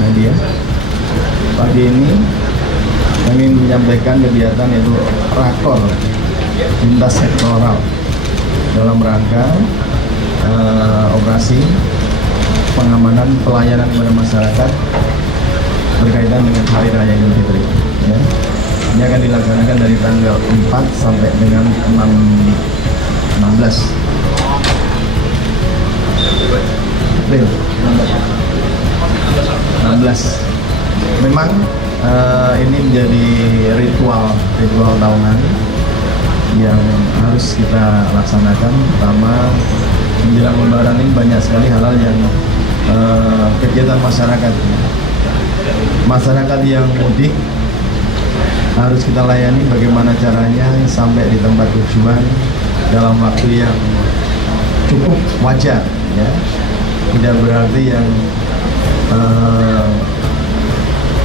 media. Pagi ini kami menyampaikan kegiatan yaitu rakor lintas sektoral dalam rangka operasi pengamanan pelayanan kepada masyarakat berkaitan dengan Hari Raya Idul Fitri. Ya. Ini akan dilaksanakan dari tanggal 4 sampai dengan 16 April 16. Memang ini menjadi ritual tahunan yang harus kita laksanakan. Pertama, menjelang Lebaran ini banyak sekali hal-hal yang kegiatan masyarakat yang mudik harus kita layani bagaimana caranya sampai di tempat tujuan dalam waktu yang cukup wajar, ya. Tidak berarti yang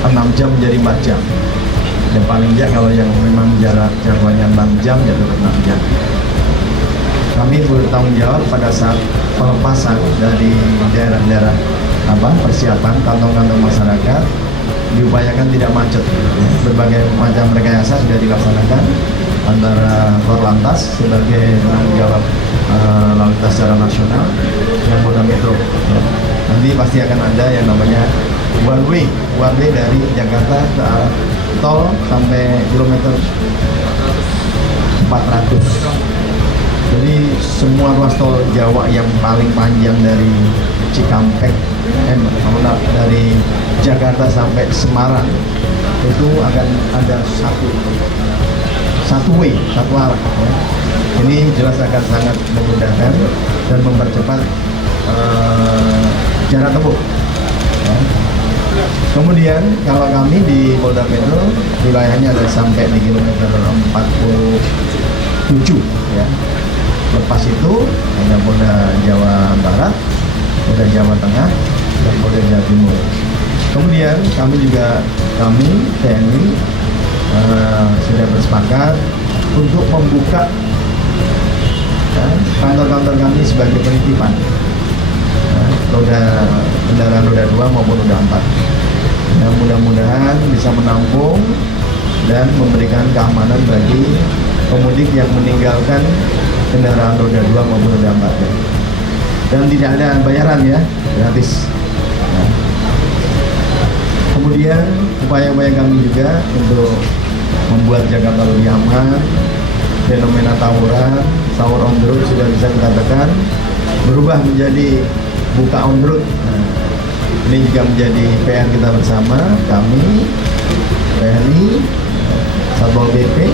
6 jam menjadi 4 jam. Dan paling tidak kalau yang memang jarak jangkauannya 6 jam ya tetap 6 jam. Kami bertanggung jawab pada saat pelepasan dari daerah-daerah persiapan kantong-kantong masyarakat diupayakan tidak macet. Berbagai macam rekayasa sudah dilaksanakan antara Korlantas sebagai penanggung jawab lalu lintas secara nasional dan Polda Metro. Nanti pasti akan ada yang namanya one way dari Jakarta ke arah tol sampai kilometer 400. Jadi semua ruas tol Jawa yang paling panjang dari Cikampek, dari Jakarta sampai Semarang itu akan ada satu arah. Ya. Ini jelas akan sangat memudahkan dan mempercepat jarak tempuh. Ya. Kemudian kalau kami di Polda Metro wilayahnya ada sampai di kilometer 47, ya. Lepas itu ada Polda Jawa Barat, Polda Jawa Tengah, dan Polda Jawa Timur. Kemudian kami TNI sudah bersepakat untuk membuka kantor-kantor kami sebagai penitipan kendaraan roda 2 maupun roda 4. Dan mudah-mudahan bisa menampung dan memberikan keamanan bagi pemudik yang meninggalkan kendaraan roda 2 maupun roda 4. Dan tidak ada bayaran, ya, gratis. Nah. Kemudian upaya-upaya kami juga untuk membuat Jakarta lebih aman, fenomena tawuran, sahur on the road sudah bisa dikatakan berubah menjadi buka on the road. Nah, ini juga menjadi PR kita bersama, kami, TNI, Satpol PP,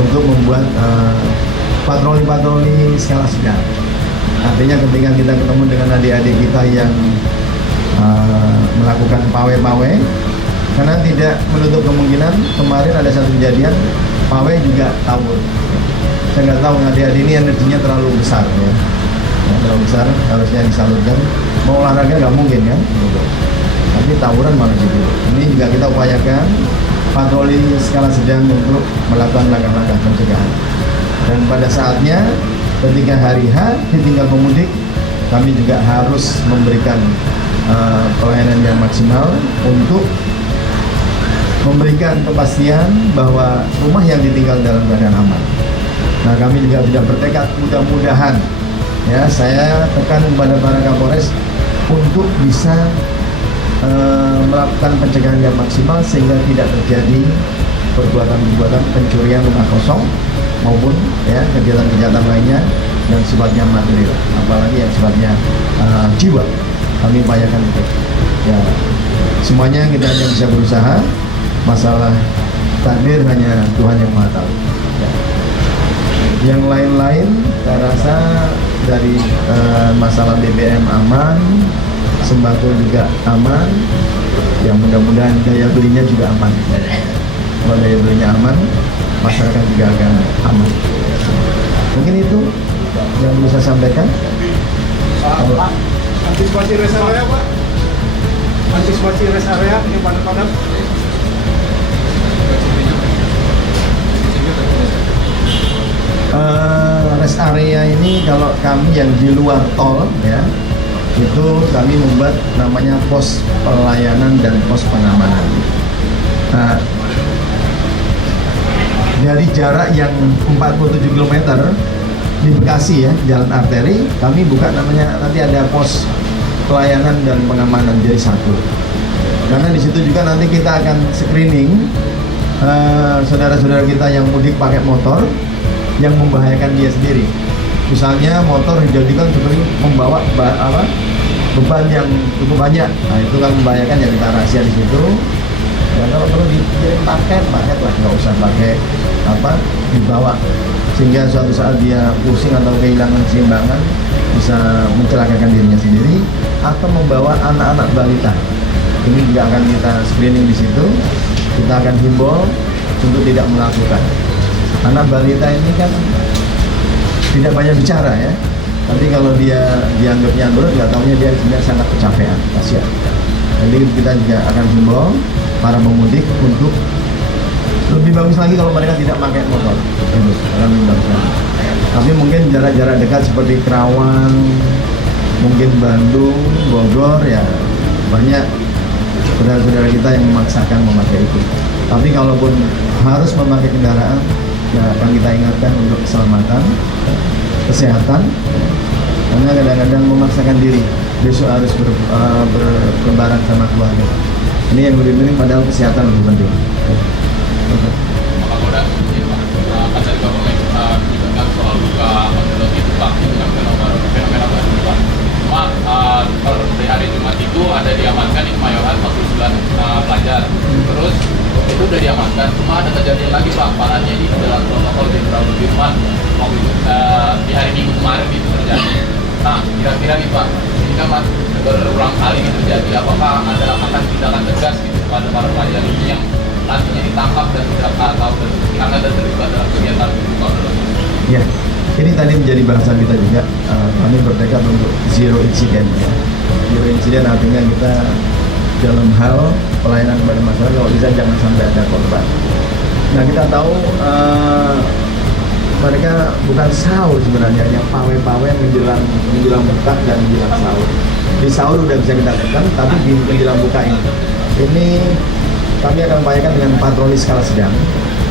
untuk membuat patroli-patroli skala sedang. Artinya ketika kita ketemu dengan adik-adik kita yang melakukan pawai, karena tidak menutup kemungkinan kemarin ada satu kejadian pawai juga tawur. Saya nggak tahu adik-adik ini energinya terlalu besar, ya. Terlalu besar, harusnya disalurkan. Mau olahraga nggak mungkin, kan? Tapi tawuran malah gitu. Ini juga kita upayakan patroli skala sedang untuk melakukan langkah-langkah pencegahan. Dan pada saatnya ketika hari H ditinggal pemudik, kami juga harus memberikan pelayanan yang maksimal untuk memberikan kepastian bahwa rumah yang ditinggal dalam keadaan aman. Nah, kami juga sudah bertekad, mudah-mudahan, ya, saya tekan kepada para Kapolres untuk bisa melakukan pencegahan yang maksimal sehingga tidak terjadi perbuatan-perbuatan pencurian rumah kosong maupun, ya, kegiatan-kegiatan lainnya yang sifatnya material, apalagi yang sifatnya jiwa. Kami upayakan itu, ya. Semuanya kita hanya bisa berusaha, masalah takdir hanya Tuhan yang Maha Tahu, ya. Yang lain-lain saya rasa dari masalah BBM aman, sembako juga aman, ya, mudah-mudahan daya belinya juga aman. Kalau daya belinya aman, masyarakat juga akan aman. Mungkin itu yang bisa saya sampaikan. Pak, antisipasi rest area, Pak. Antisipasi rest area ini padam-padam. Rest area ini kalau kami yang di luar tol, ya, itu kami membuat namanya pos pelayanan dan pos pengamanan. Nah, dari jarak yang 47 km di Bekasi ya, jalan arteri, kami buka namanya, nanti ada pos pelayanan dan pengamanan jadi satu. Karena di situ juga nanti kita akan screening saudara-saudara kita yang mudik pakai motor yang membahayakan dia sendiri. Misalnya motor dijadikan seperti membawa beban yang cukup banyak, nah itu kan membahayakan, ya kita rahasia di situ. Ya kalau perlu dikirim paket lah, nggak usah pakai dibawa, sehingga suatu saat dia pusing atau kehilangan keseimbangan bisa mencelakakan dirinya sendiri atau membawa anak-anak balita. Ini juga akan kita screening di situ. Kita akan himbau untuk tidak melakukan. Anak balita ini kan tidak banyak bicara ya, tapi kalau dia dianggapnya nurut, nggak taunya dia sebenarnya sangat kecapean, kasihan. Jadi kita juga akan himbau para pemudik untuk lebih bagus lagi kalau mereka tidak pakai motor, akan lebih bagus lagi. Tapi mungkin jarak-jarak dekat seperti Kerawang, mungkin Bandung, Bogor, ya banyak saudara-saudara kita yang memaksakan memakai itu. Tapi kalaupun harus memakai kendaraan, ya akan kita ingatkan untuk keselamatan, kesehatan, karena kadang-kadang memaksakan diri besok harus berlebaran sama keluarga. Ini yang lebih penting, padahal kesehatan lebih penting. Apakah udah kan dari Bapak menyebutkan soal buka menurut itu Pak, itu kan fenomena baru Pak. Cuma per hari Jumat itu ada diamankan di Kemayoran 49 pelajar. Terus itu udah diamankan, cuma ada kejadian lagi Pak, parahnya ini adalah protokol Jenderal Sudirman waktu itu di hari Minggu kemarin itu terjadi. Nah, kira-kira nih Pak, ini kan berulang kali ini terjadi, apakah ada akan tindakan tegas gitu kepada para pelajar ini yang nantinya ditangkap dan tidak tahu dan terlibat dalam kegiatan buka menurut? Ya, ini tadi menjadi bahasan kita juga. Kami bertekad untuk zero incident ya. Zero incident artinya kita dalam hal pelayanan kepada masyarakat kalau bisa jangan sampai ada korban. Nah, kita tahu mereka bukan sahur sebenarnya, yang pawai-pawai menjelang buka dan menjelang sahur. Di sahur udah bisa kita lakukan, tapi di menjelang buka ini kami akan upayakan dengan patroli skala sedang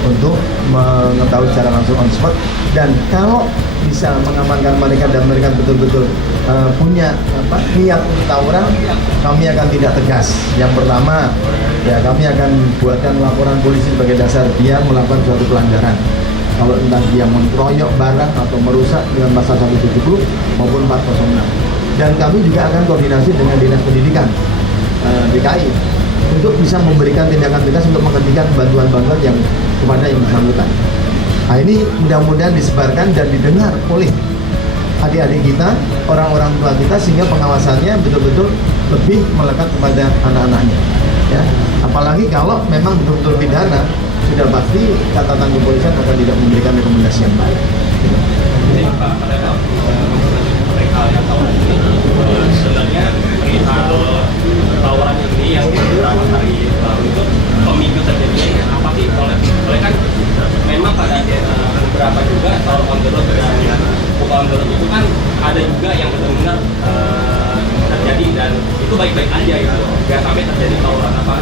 untuk mengetahui secara langsung on spot, dan kalau bisa mengamankan mereka dan mereka betul-betul punya niat untuk tawuran, kami akan tidak tegas. Yang pertama, ya kami akan buatkan laporan polisi sebagai dasar dia melakukan suatu pelanggaran. Kalau entah dia mengkeroyok barang atau merusak dengan pasal 170 maupun 406. Dan kami juga akan koordinasi dengan Dinas Pendidikan DKI untuk bisa memberikan tindakan tegas untuk menghentikan bantuan-bantuan yang kepada yang bersangkutan. Nah, ini mudah-mudahan disebarkan dan didengar oleh adik-adik kita, orang-orang tua kita, sehingga pengawasannya betul-betul lebih melekat kepada anak-anaknya. Ya, apalagi kalau memang betul-betul pidana, sudah pasti catatan kepolisian akan tidak memberikan rekomendasi yang baik. Ini Pak, pada mereka yang tahu ini sebenarnya perihal tawaran ini yang beberapa hari lalu itu pemicu terjadinya apa sih? Oleh kan memang pada beberapa juga soal on the road dan bukan on the road itu kan ada juga yang benar-benar terjadi dan itu baik-baik aja gitu. Nggak sampai terjadi tawuran apa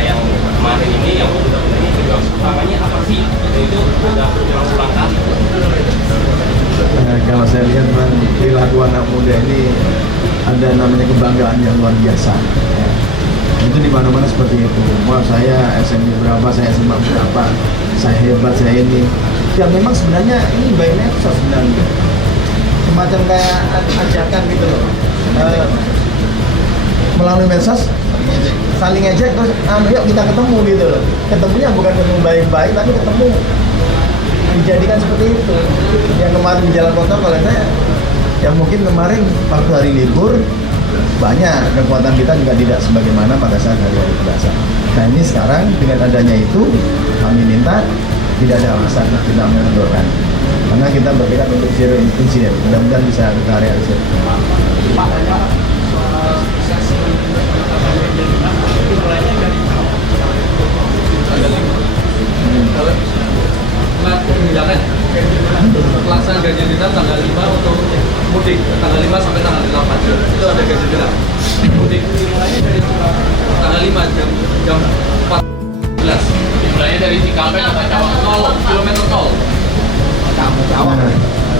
yang kemarin ini yang benar-benar ini tujuan utamanya apa sih? Itu udah berulang-ulang kali. Kalau saya lihat perilaku anak muda ini ada namanya kebanggaan yang luar biasa. Ya. Itu di mana-mana seperti itu. Wah, saya SMP berapa, saya SMA berapa, saya hebat, saya ini. Ya memang sebenarnya ini by medsos sebenarnya. Semacam kayak ajakan gitu loh. Melalui medsos saling ngejek, terus yuk kita ketemu gitu loh. Ketemunya bukan ketemu baik-baik, tapi ketemu dijadikan seperti itu. Yang kemarin di jalan kota, kalau saya yang mungkin kemarin waktu hari libur banyak, kekuatan kita juga tidak sebagaimana pada saat hari-hari biasa. Nah, ini sekarang dengan adanya itu kami minta tidak ada alasan kita mengendorkan, karena kita bertekad untuk zero incident. Mudah-mudahan bisa kita realisir. Pak, hanya soal sosialisasi itu mulainya dari tindakan pelaksanaan ganjil genap tanggal 5 untuk mudik, tanggal 5 sampai tanggal 8 itu ada ganjil genap sampai kata Cawang 0 kilometer tol. Nah,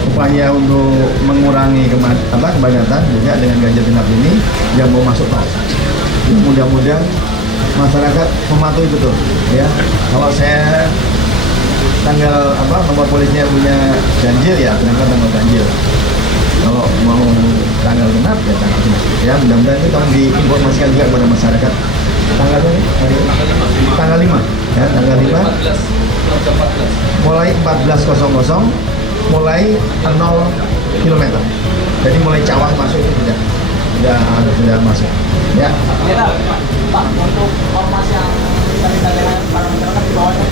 upaya untuk mengurangi kepadatan juga dengan ganjil genap ini yang mau masuk tol. Mudah-mudahan masyarakat mematuhi betul, ya. Kalau saya tanggal nomor polisinya punya ganjil ya berangkat tanggal ganjil. Kalau mau tanggal genap ya tanggal genap. Ya mudah-mudahan itu tolong diinformasikan juga kepada masyarakat. Tanggalnya nih, tanggal 5 ya, tanggal 5 mulai 14.00 mulai 0 km. Jadi mulai Cawang masuk itu sudah masuk. Ya. Pak, untuk ormas yang dari dagangan para masyarakat di bawahnya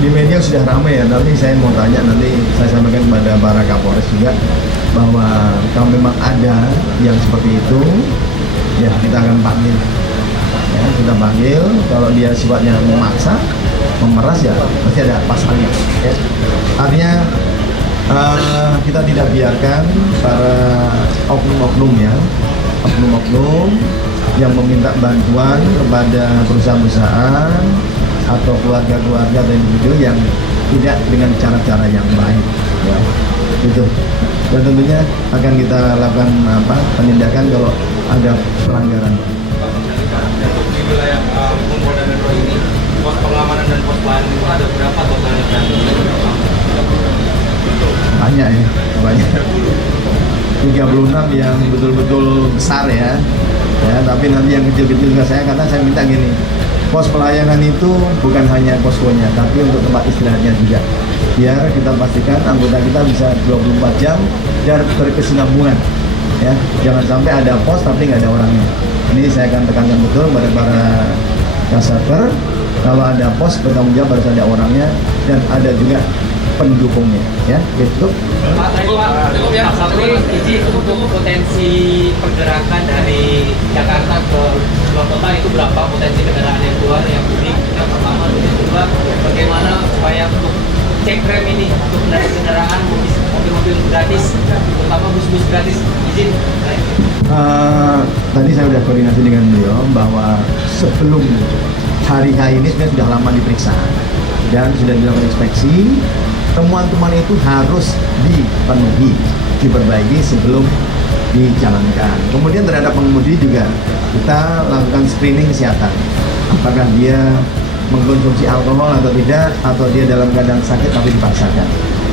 di media sudah ramai ya, tapi saya mau tanya nanti saya sampaikan kepada para Kapolres juga bahwa kalau memang ada yang seperti itu ya kita akan panggil ya, kita panggil. Kalau dia sifatnya memaksa, memeras ya pasti ada pasalnya ya. Artinya kita tidak biarkan para oknum-oknum ya, oknum-oknum yang meminta bantuan kepada perusahaan-perusahaan atau keluarga-keluarga dan individu yang tidak dengan cara-cara yang baik ya, itu. Dan tentunya akan kita lakukan penindakan kalau ada pelanggaran. Untuk di wilayah Polda Metro ini, pos pengamanan dan pos pelayanan itu ada berapa totalnya? Banyak ya, banyak. 36 yang betul-betul besar ya. Ya, tapi nanti yang kecil-kecil juga karena saya minta gini. Pos pelayanan itu bukan hanya poskonya, tapi untuk tempat istirahatnya juga. Biar kita pastikan anggota kita bisa 24 jam dan berkesinambungan. Ya, jangan sampai ada pos tapi nggak ada orangnya. Ini saya akan tekankan betul kepada para Kasatker. Kalau ada pos bertanggung jawab harus ada orangnya dan ada juga pendukungnya. Ya, gitu. Pak, Sapri izin untuk potensi pergerakan dari Jakarta ke luar kota itu berapa potensi kendaraan yang keluar, yang mudik, yang pertama, yang kedua, bagaimana upaya untuk cek rem ini untuk kendaraan mobil-mobil gratis, terutama bus-bus gratis, izin. Tadi saya sudah koordinasi dengan beliau bahwa sebelum hari H ini sebenarnya sudah lama diperiksa dan sudah dilakukan inspeksi. Temuan-temuan itu harus dipenuhi, diperbaiki sebelum dijalankan. Kemudian terhadap pengemudi juga kita lakukan screening kesehatan. Apakah dia mengkonsumsi alkohol atau tidak, atau dia dalam keadaan sakit tapi dipaksakan.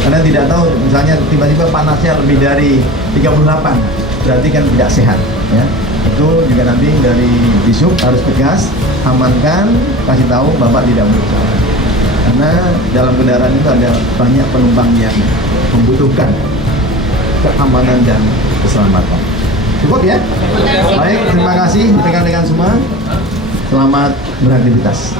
Karena tidak tahu, misalnya tiba-tiba panasnya lebih dari 38, berarti kan tidak sehat. Ya. Itu juga nanti dari Disub harus tegas, amankan, kasih tahu Bapak tidak berusaha. Karena dalam kendaraan itu ada banyak penumpang yang membutuhkan keamanan dan keselamatan. Cukup ya? Baik, terima kasih rekan-rekan semua. Selamat beraktivitas.